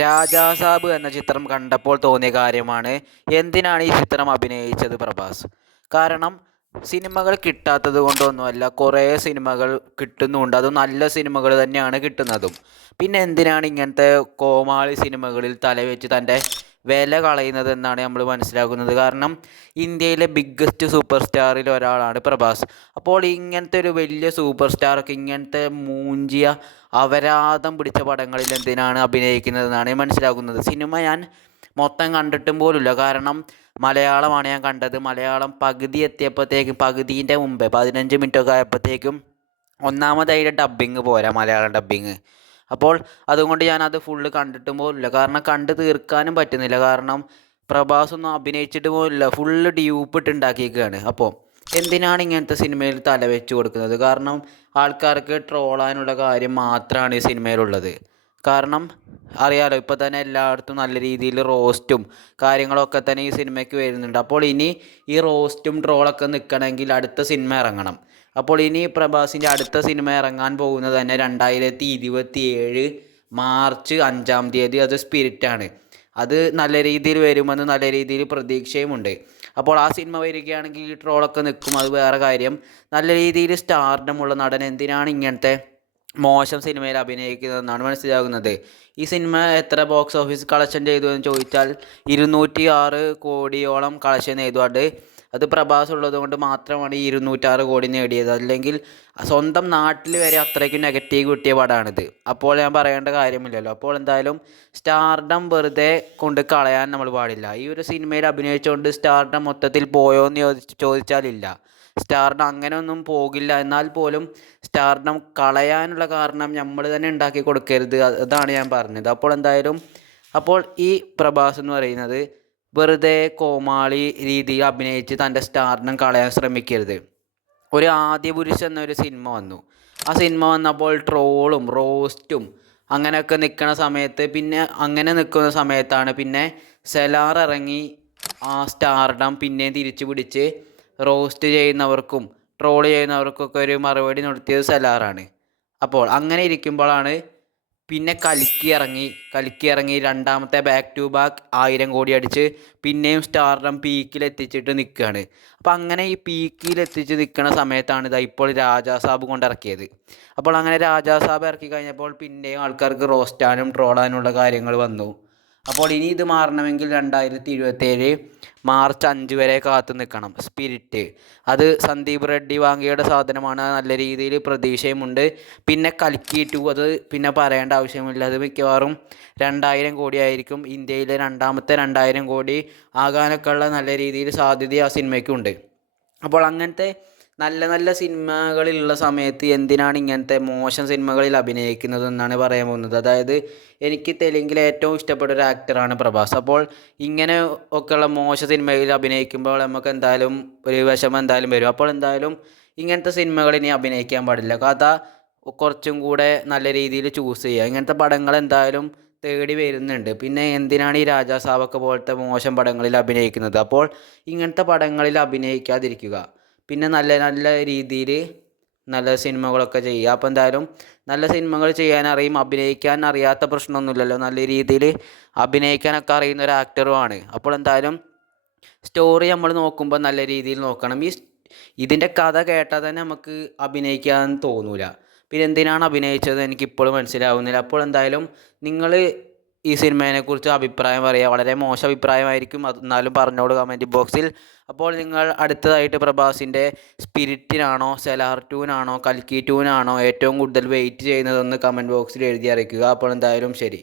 രാജാസാബ് എന്ന ചിത്രം കണ്ടപ്പോൾ തോന്നിയ കാര്യമാണ് എന്തിനാണ് ഈ ചിത്രം അഭിനയിച്ചത് പ്രഭാസ്. കാരണം സിനിമകൾ കിട്ടാത്തത് കൊണ്ടൊന്നുമല്ല, കുറേ സിനിമകൾ കിട്ടുന്നുണ്ട്, അതും നല്ല സിനിമകൾ തന്നെയാണ് കിട്ടുന്നതും. പിന്നെ എന്തിനാണ് ഇങ്ങനത്തെ കോമാളി സിനിമകളിൽ തലവെച്ച് തൻ്റെ വില കളയുന്നതെന്നാണ് നമ്മൾ മനസ്സിലാക്കുന്നത്. കാരണം ഇന്ത്യയിലെ ബിഗ്ഗസ്റ്റ് സൂപ്പർ സ്റ്റാറിൽ ഒരാളാണ് പ്രഭാസ്. അപ്പോൾ ഇങ്ങനത്തെ ഒരു വലിയ സൂപ്പർ സ്റ്റാറൊക്കെ ഇങ്ങനത്തെ മൂഞ്ചിയ അപരാധം പിടിച്ച പടങ്ങളിൽ എന്തിനാണ് അഭിനയിക്കുന്നതെന്നാണ് മനസ്സിലാക്കുന്നത്. സിനിമ ഞാൻ മൊത്തം കണ്ടിട്ടും പോലുമില്ല. കാരണം മലയാളമാണ് ഞാൻ കണ്ടത്. മലയാളം പകുതി എത്തിയപ്പോഴത്തേക്കും, പകുതിൻ്റെ മുമ്പേ 15 മിനിറ്റൊക്കെ ആയപ്പോഴത്തേക്കും ഒന്നാമതായിട്ട് ഡബ്ബിങ് പോരാ, മലയാളം ഡബ്ബിങ്. അപ്പോൾ അതുകൊണ്ട് ഞാനത് ഫുള്ള് കണ്ടിട്ടും പോലുമില്ല. കാരണം കണ്ടു തീർക്കാനും പറ്റുന്നില്ല. കാരണം പ്രഭാസൊന്നും അഭിനയിച്ചിട്ട് പോലില്ല, ഫുള്ള് ഡ്യൂപ്പിട്ട് ഉണ്ടാക്കിയേക്കുകയാണ്. അപ്പോൾ എന്തിനാണ് ഇങ്ങനത്തെ സിനിമയിൽ തല വെച്ച് കൊടുക്കുന്നത്? കാരണം ആൾക്കാർക്ക് ട്രോളാനുള്ള കാര്യം മാത്രമാണ് ഈ സിനിമയിലുള്ളത്. കാരണം അറിയാലോ, ഇപ്പോൾ തന്നെ എല്ലായിടത്തും നല്ല രീതിയിൽ റോസ്റ്റും കാര്യങ്ങളൊക്കെ തന്നെ ഈ സിനിമയ്ക്ക് വരുന്നുണ്ട്. അപ്പോൾ ഇനി ഈ റോസ്റ്റും ട്രോളൊക്കെ നിൽക്കണമെങ്കിൽ അടുത്ത സിനിമ ഇറങ്ങണം. അപ്പോൾ ഇനി പ്രഭാസിൻ്റെ അടുത്ത സിനിമ ഇറങ്ങാൻ പോകുന്നത് തന്നെ 2027 മാർച്ച് 5-ാം തീയതി. അത് സ്പിരിറ്റാണ്. അത് നല്ല രീതിയിൽ വരുമെന്ന് നല്ല രീതിയിൽ പ്രതീക്ഷയുമുണ്ട്. അപ്പോൾ ആ സിനിമ വരികയാണെങ്കിൽ ഈ ട്രോളൊക്കെ നിൽക്കും, അത് വേറെ കാര്യം. നല്ല രീതിയിൽ സ്റ്റാർഡമുള്ള നടൻ എന്തിനാണ് ഇങ്ങനത്തെ മോശം സിനിമയിൽ അഭിനയിക്കുന്നതെന്നാണ് മനസ്സിലാകുന്നത്. ഈ സിനിമ എത്ര ബോക്സ് ഓഫീസ് കളക്ഷൻ ചെയ്തു എന്ന് ചോദിച്ചാൽ 206 കോടിയോളം കളക്ഷൻ ചെയ്തു. അത് പ്രഭാസ് ഉള്ളത് കൊണ്ട് മാത്രമാണ് ഈ 206 കോടി നേടിയത്. അല്ലെങ്കിൽ സ്വന്തം നാട്ടിൽ വരെ അത്രയ്ക്ക് നെഗറ്റീവ് കിട്ടിയ പടമാണിത്. അപ്പോൾ ഞാൻ പറയേണ്ട കാര്യമില്ലല്ലോ. അപ്പോൾ എന്തായാലും സ്റ്റാർഡം വെറുതെ കൊണ്ട് കളയാൻ നമ്മൾ പാടില്ല. ഈ ഒരു സിനിമയിൽ അഭിനയിച്ചുകൊണ്ട് സ്റ്റാർഡം മൊത്തത്തിൽ പോയോ എന്ന് ചോദിച്ചാലില്ല. സ്റ്റാർഡം അങ്ങനെയൊന്നും പോകില്ല. എന്നാൽ പോലും സ്റ്റാർഡം കളയാനുള്ള കാരണം നമ്മൾ തന്നെ ഉണ്ടാക്കി കൊടുക്കരുത്, അതാണ് ഞാൻ പറഞ്ഞത്. അപ്പോൾ എന്തായാലും ഈ പ്രഭാസ് എന്ന് പറയുന്നത് വെറുതെ കോമാളി രീതിയിൽ അഭിനയിച്ച് തൻ്റെ സ്റ്റാർഡം കളയാൻ ശ്രമിക്കരുത്. ഒരു ആദ്യ പുരുഷൻ എന്നൊരു സിനിമ വന്നു. ആ സിനിമ വന്നപ്പോൾ ട്രോളും റോസ്റ്റും അങ്ങനെയൊക്കെ നിൽക്കുന്ന സമയത്ത്, പിന്നെ അങ്ങനെ നിൽക്കുന്ന സമയത്താണ് പിന്നെ സെലാർ ഇറങ്ങി ആ സ്റ്റാർഡം പിന്നെയും തിരിച്ചു പിടിച്ച് റോസ്റ്റ് ചെയ്യുന്നവർക്കും ട്രോൾ ചെയ്യുന്നവർക്കൊക്കെ ഒരു മറുപടി നടത്തിയത് സെലാറാണ്. അപ്പോൾ അങ്ങനെ ഇരിക്കുമ്പോഴാണ് പിന്നെ കലിക്കി ഇറങ്ങി രണ്ടാമത്തെ ബാക്ക് ടു ബാക്ക് 1000 കോടി അടിച്ച് പിന്നെയും സ്റ്റാർഡം പീക്കിലെത്തിച്ചിട്ട് നിൽക്കുകയാണ്. അപ്പോൾ അങ്ങനെ ഈ പീക്കിലെത്തിച്ച് നിൽക്കുന്ന സമയത്താണ് ഇതാ ഇപ്പോൾ രാജാസാബ് കൊണ്ടിറക്കിയത്. അപ്പോൾ അങ്ങനെ രാജാസാബ് ഇറക്കി കഴിഞ്ഞപ്പോൾ പിന്നെയും ആൾക്കാർക്ക് റോസ്റ്റാനും ട്രോളാനുള്ള കാര്യങ്ങൾ വന്നു. അപ്പോൾ ഇനി ഇത് മാറണമെങ്കിൽ 2027 മാർച്ച് 5 വരെ കാത്തു നിൽക്കണം. സ്പിരിറ്റ് അത് സന്ദീപ് റെഡ്ഡി വാങ്ങിയുടെ സാധനമാണ്. നല്ല രീതിയിൽ പ്രതീക്ഷയുമുണ്ട്. പിന്നെ കൽക്കി 2 അത് പിന്നെ പറയേണ്ട ആവശ്യമില്ല. അത് മിക്കവാറും 2000 കോടി ആയിരിക്കും. ഇന്ത്യയിലെ രണ്ടാമത്തെ 2000 കോടി ആകാനൊക്കെ ഉള്ള നല്ല രീതിയിൽ സാധ്യത ആ സിനിമയ്ക്കുണ്ട്. അപ്പോൾ അങ്ങനത്തെ നല്ല നല്ല സിനിമകളിലുള്ള സമയത്ത് എന്തിനാണ് ഇങ്ങനത്തെ മോശം സിനിമകളിൽ അഭിനയിക്കുന്നതെന്നാണ് പറയാൻ പോകുന്നത്. അതായത് എനിക്ക് തെലുങ്കിലെ ഏറ്റവും ഇഷ്ടപ്പെട്ട ഒരു ആക്ടറാണ് പ്രഭാസ്. അപ്പോൾ ഇങ്ങനെ ഒക്കെയുള്ള മോശം സിനിമയിൽ അഭിനയിക്കുമ്പോൾ നമുക്ക് എന്തായാലും ഒരു വിഷമം എന്തായാലും വരും. അപ്പോൾ എന്തായാലും ഇങ്ങനത്തെ സിനിമകൾ ഇനി അഭിനയിക്കാൻ പാടില്ല. കഥ കുറച്ചും കൂടെ നല്ല രീതിയിൽ ചൂസ് ചെയ്യുക. ഇങ്ങനത്തെ പടങ്ങൾ എന്തായാലും തേടി വരുന്നുണ്ട്. പിന്നെ എന്തിനാണ് ഈ രാജാസാബൊക്കെ പോലത്തെ മോശം പടങ്ങളിൽ അഭിനയിക്കുന്നത്? അപ്പോൾ ഇങ്ങനത്തെ പടങ്ങളിൽ അഭിനയിക്കാതിരിക്കുക. പിന്നെ നല്ല നല്ല രീതിയിൽ നല്ല സിനിമകളൊക്കെ ചെയ്യുക. അപ്പോൾ എന്തായാലും നല്ല സിനിമകൾ ചെയ്യാനറിയും, അഭിനയിക്കാൻ അറിയാത്ത പ്രശ്നമൊന്നുമില്ലല്ലോ. നല്ല രീതിയിൽ അഭിനയിക്കാനൊക്കെ അറിയുന്ന ഒരു ആക്ടറുമാണ്. അപ്പോൾ എന്തായാലും സ്റ്റോറി നമ്മൾ നോക്കുമ്പോൾ നല്ല രീതിയിൽ നോക്കണം. ഇതിൻ്റെ കഥ കേട്ടാൽ തന്നെ നമുക്ക് അഭിനയിക്കാൻ തോന്നൂല. പിന്നെ എന്തിനാണ് അഭിനയിച്ചത് എനിക്കിപ്പോഴും മനസ്സിലാവുന്നില്ല. അപ്പോൾ എന്തായാലും നിങ്ങൾ ഈ സിനിമയെക്കുറിച്ച് അഭിപ്രായം പറയുക. വളരെ മോശം അഭിപ്രായമായിരിക്കും, എന്നാലും പറഞ്ഞോളൂ കമൻറ്റ് ബോക്സിൽ. അപ്പോൾ നിങ്ങൾ അടുത്തതായിട്ട് പ്രഭാസിൻ്റെ സ്പിരിറ്റിനാണോ സെലാർ 2-നാണോ കൽക്കി 2-നാണോ ഏറ്റവും കൂടുതൽ വെയിറ്റ് ചെയ്യുന്നതെന്ന് കമൻറ്റ് ബോക്സിൽ എഴുതി അറിയിക്കുക. അപ്പോൾ എന്തായാലും ശരി.